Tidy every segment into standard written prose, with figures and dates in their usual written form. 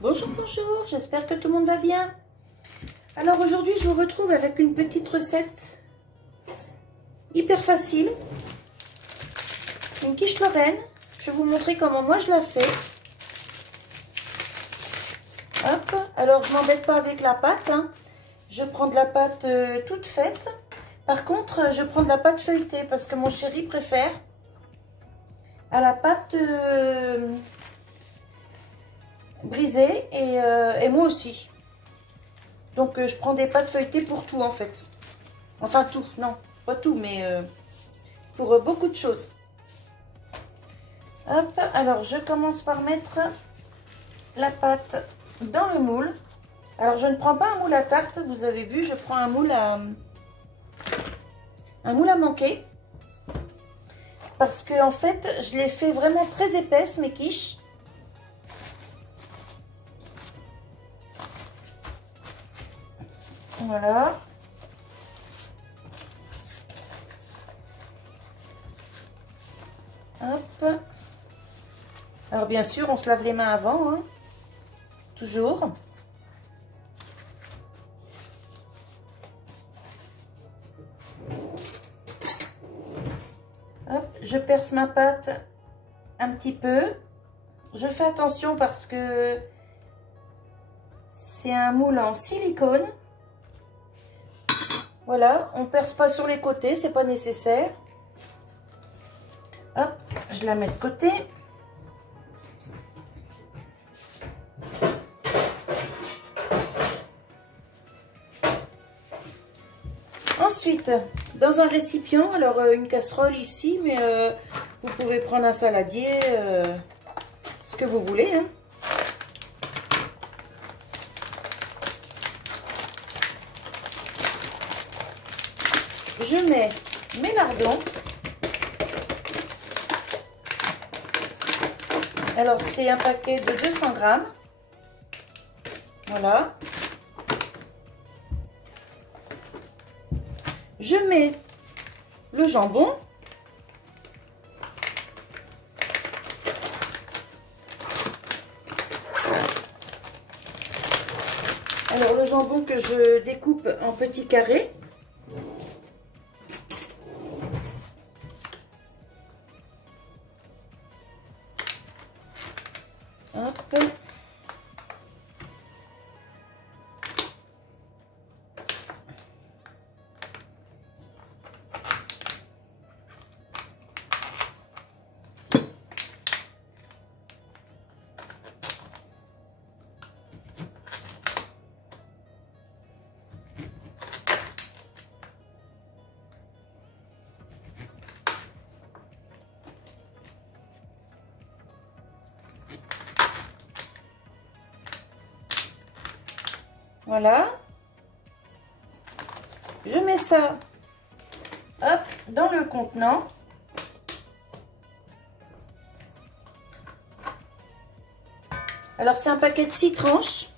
Bonjour, bonjour, j'espère que tout le monde va bien. Alors aujourd'hui, je vous retrouve avec une petite recette hyper facile. Une quiche Lorraine. Je vais vous montrer comment moi je la fais. Hop, alors je m'embête pas avec la pâte. Hein. Je prends de la pâte toute faite. Par contre, je prends de la pâte feuilletée parce que mon chéri préfère à la pâte brisée et moi aussi. Donc je prends des pâtes feuilletées pour tout en fait. Enfin tout, non, pas tout, mais pour beaucoup de choses. Hop, alors je commence par mettre la pâte dans le moule. Alors je ne prends pas un moule à tarte, vous avez vu, je prends un moule à manquer. Parce que en fait, je les fais vraiment très épaisses, mes quiches. Voilà. Hop. Alors bien sûr, on se lave les mains avant, hein. Toujours. Hop, je perce ma pâte un petit peu. Je fais attention parce que c'est un moule en silicone. Voilà, on ne perce pas sur les côtés, c'est pas nécessaire. Hop, je la mets de côté. Ensuite, dans un récipient, alors une casserole ici, mais vous pouvez prendre un saladier, ce que vous voulez. Hein. Je mets mes lardons. Alors, c'est un paquet de 200 grammes. Voilà. Je mets le jambon. Alors, le jambon que je découpe en petits carrés. Hop. Voilà. Je mets ça, hop, dans le contenant. Alors, c'est un paquet de 6 tranches.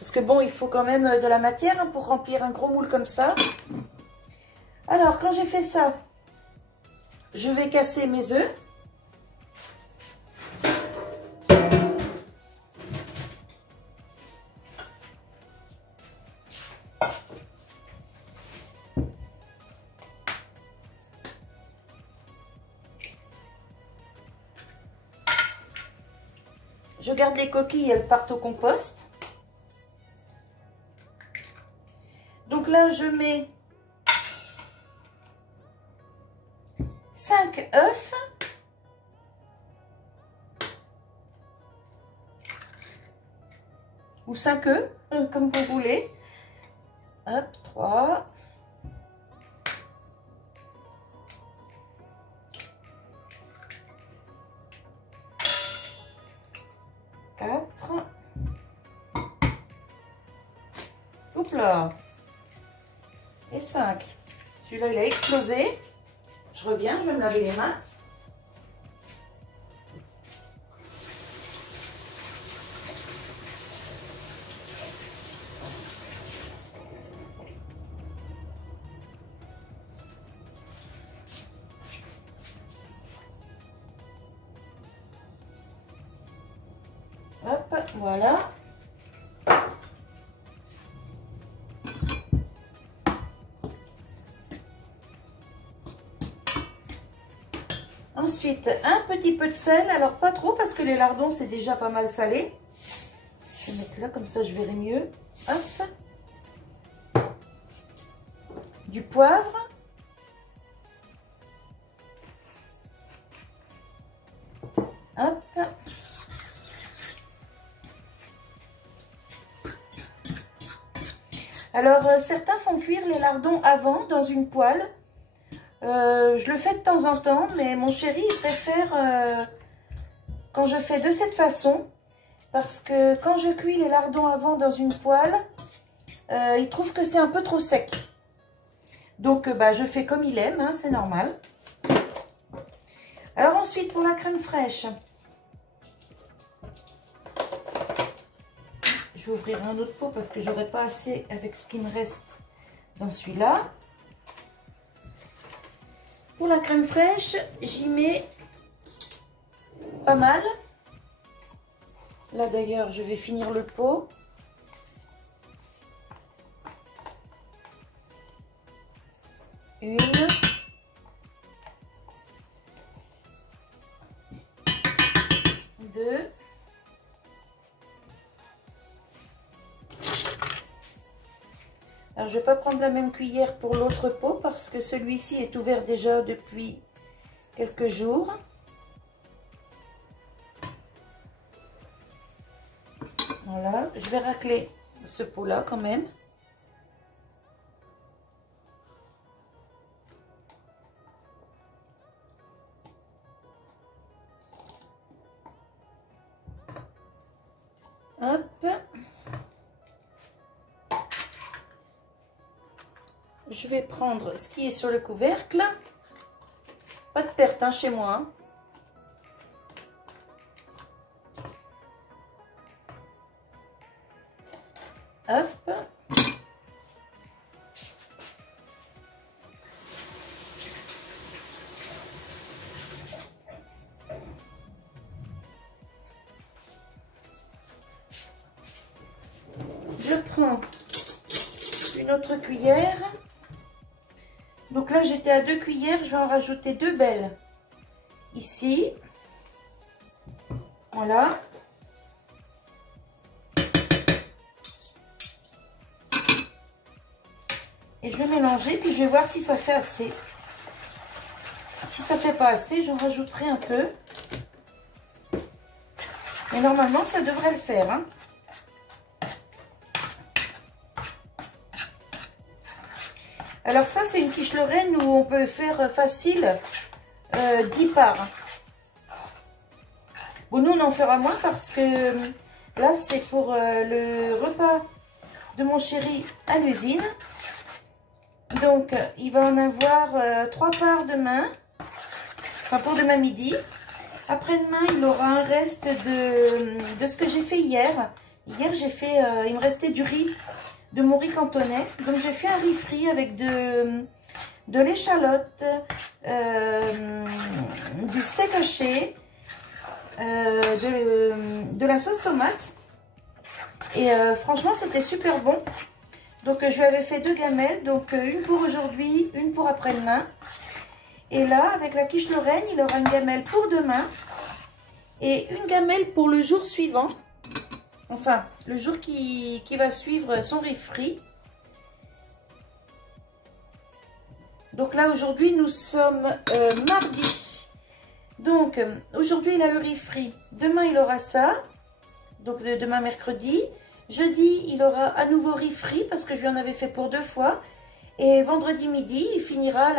Parce que bon, il faut quand même de la matière hein, pour remplir un gros moule comme ça. Alors, quand j'ai fait ça, je vais casser mes œufs. Je garde les coquilles, elles partent au compost. Donc là, je mets 5 œufs. Ou 5 œufs, comme vous voulez. Hop, 3. 4. Oups là. Et 5. Celui-là, il a explosé. Je reviens, je vais me laver les mains. Hop. Voilà. Ensuite, un petit peu de sel. Alors, pas trop parce que les lardons, c'est déjà pas mal salé. Je vais mettre là, comme ça, je verrai mieux. Hop. Du poivre. Hop. Alors, certains font cuire les lardons avant dans une poêle. Je le fais de temps en temps, mais mon chéri il préfère quand je fais de cette façon, parce que quand je cuis les lardons avant dans une poêle, il trouve que c'est un peu trop sec. Donc je fais comme il aime, hein, c'est normal. Alors ensuite pour la crème fraîche, je vais ouvrir un autre pot parce que j'aurai pas assez avec ce qui me reste dans celui-là. Pour la crème fraîche, j'y mets pas mal. Là d'ailleurs, je vais finir le pot. Une. Deux. Alors, je ne vais pas prendre la même cuillère pour l'autre pot parce que celui-ci est ouvert déjà depuis quelques jours. Voilà, je vais racler ce pot-là quand même. Hop. Je vais prendre ce qui est sur le couvercle. Pas de perte hein, chez moi. Hop. Je prends une autre cuillère. Donc là, j'étais à 2 cuillères. Je vais en rajouter 2 belles. Ici. Voilà. Et je vais mélanger, puis je vais voir si ça fait assez. Si ça fait pas assez, j'en rajouterai un peu. Mais normalement, ça devrait le faire. Hein. Alors ça, c'est une quiche Lorraine où on peut faire facile 10 parts. Bon, nous, on en fera moins parce que là, c'est pour le repas de mon chéri à l'usine. Donc, il va en avoir 3 parts demain. Enfin, pour demain midi. Après-demain, il aura un reste de ce que j'ai fait hier. Hier, j'ai fait, il me restait du riz, de mon riz cantonais. Donc, j'ai fait un riz frit avec de l'échalote, du steak haché, de la sauce tomate. Et franchement, c'était super bon. Donc, je lui avais fait 2 gamelles. Donc, une pour aujourd'hui, une pour après-demain. Et là, avec la quiche Lorraine, il aura une gamelle pour demain et une gamelle pour le jour suivant. Enfin, le jour qui va suivre son riz frit. Donc là, aujourd'hui, nous sommes mardi. Donc, aujourd'hui, il a eu riz frit. Demain, il aura ça. Donc, demain, mercredi. Jeudi, il aura à nouveau riz frit parce que je lui en avais fait pour 2 fois. Et vendredi midi, il finira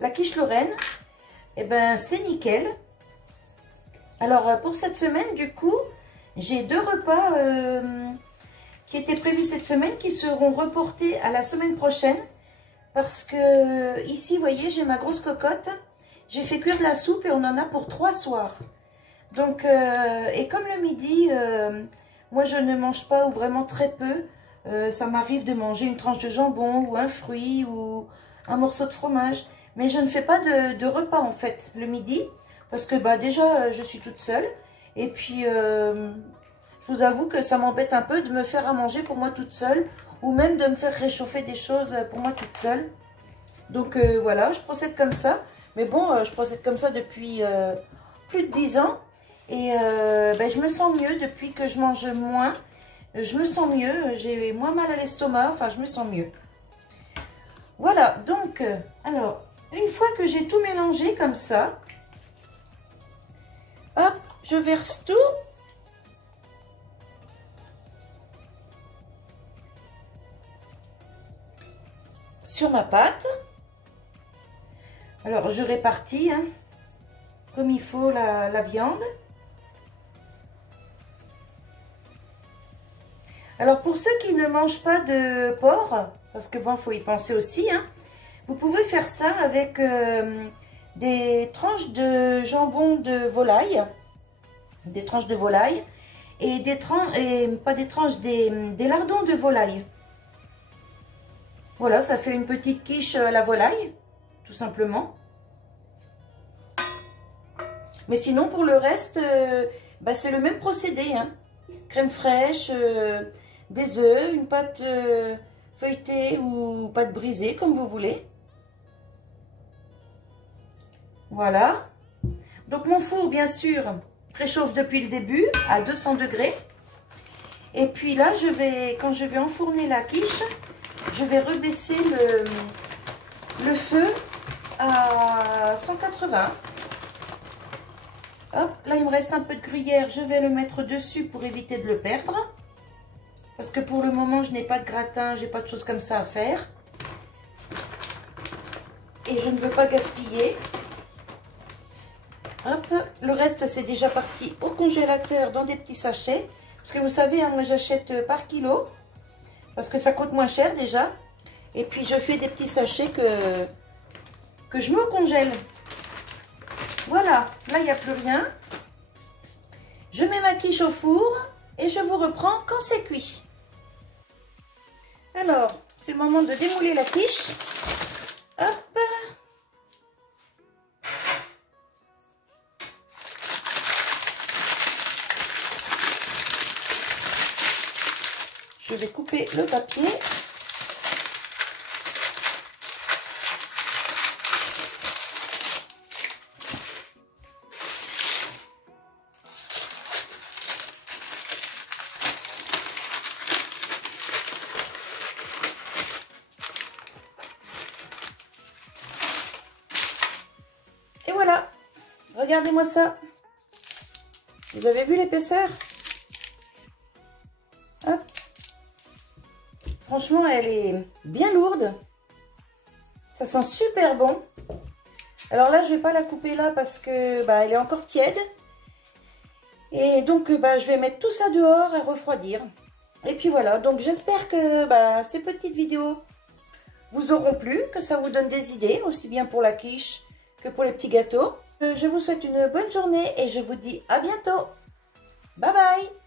la quiche Lorraine. Et ben, c'est nickel. Alors, pour cette semaine, du coup, j'ai 2 repas qui étaient prévus cette semaine qui seront reportés à la semaine prochaine. Parce que ici, vous voyez, j'ai ma grosse cocotte. J'ai fait cuire de la soupe et on en a pour 3 soirs. Donc, et comme le midi, moi, je ne mange pas ou vraiment très peu. Ça m'arrive de manger une tranche de jambon ou un fruit ou un morceau de fromage. Mais je ne fais pas de repas en fait le midi. Parce que déjà je suis toute seule. Et puis je je vous avoue que ça m'embête un peu de me faire à manger pour moi toute seule, ou même de me faire réchauffer des choses pour moi toute seule. Donc voilà, je procède comme ça. Mais bon, je procède comme ça depuis plus de 10 ans. Et ben, je me sens mieux depuis que je mange moins. Je me sens mieux, j'ai moins mal à l'estomac, enfin je me sens mieux. Voilà, donc, alors, une fois que j'ai tout mélangé comme ça, hop, je verse tout. Sur ma pâte. Alors, je répartis hein, comme il faut la viande. Alors, pour ceux qui ne mangent pas de porc, parce que bon, il faut y penser aussi, hein, vous pouvez faire ça avec des tranches de jambon de volaille, des tranches de volaille, et pas des tranches, des lardons de volaille. Voilà, ça fait une petite quiche à la volaille, tout simplement. Mais sinon, pour le reste, bah, c'est le même procédé. Hein. Crème fraîche, des œufs, une pâte feuilletée ou pâte brisée, comme vous voulez. Voilà. Donc, mon four, bien sûr, préchauffe depuis le début à 200 degrés. Et puis là, quand je vais enfourner la quiche, je vais rebaisser le feu à 180. Hop, là il me reste un peu de gruyère, je vais le mettre dessus pour éviter de le perdre. Parce que pour le moment, je n'ai pas de gratin, j'ai pas de choses comme ça à faire. Et je ne veux pas gaspiller. Hop, le reste c'est déjà parti au congélateur dans des petits sachets. Parce que vous savez, hein, moi j'achète par kilo. Parce que ça coûte moins cher déjà. Et puis je fais des petits sachets que je me congèle. Voilà, là il n'y a plus rien. Je mets ma quiche au four et je vous reprends quand c'est cuit. Alors, c'est le moment de démouler la quiche. Hop. Je vais couper le papier. Et voilà, regardez-moi ça. Vous avez vu l'épaisseur? Hop. Franchement, elle est bien lourde. Ça sent super bon. Alors là, je vais pas la couper là parce que bah, elle est encore tiède. Et donc, bah, je vais mettre tout ça dehors à refroidir. Et puis voilà, donc j'espère que bah, ces petites vidéos vous auront plu, que ça vous donne des idées, aussi bien pour la quiche que pour les petits gâteaux. Je vous souhaite une bonne journée et je vous dis à bientôt. Bye bye!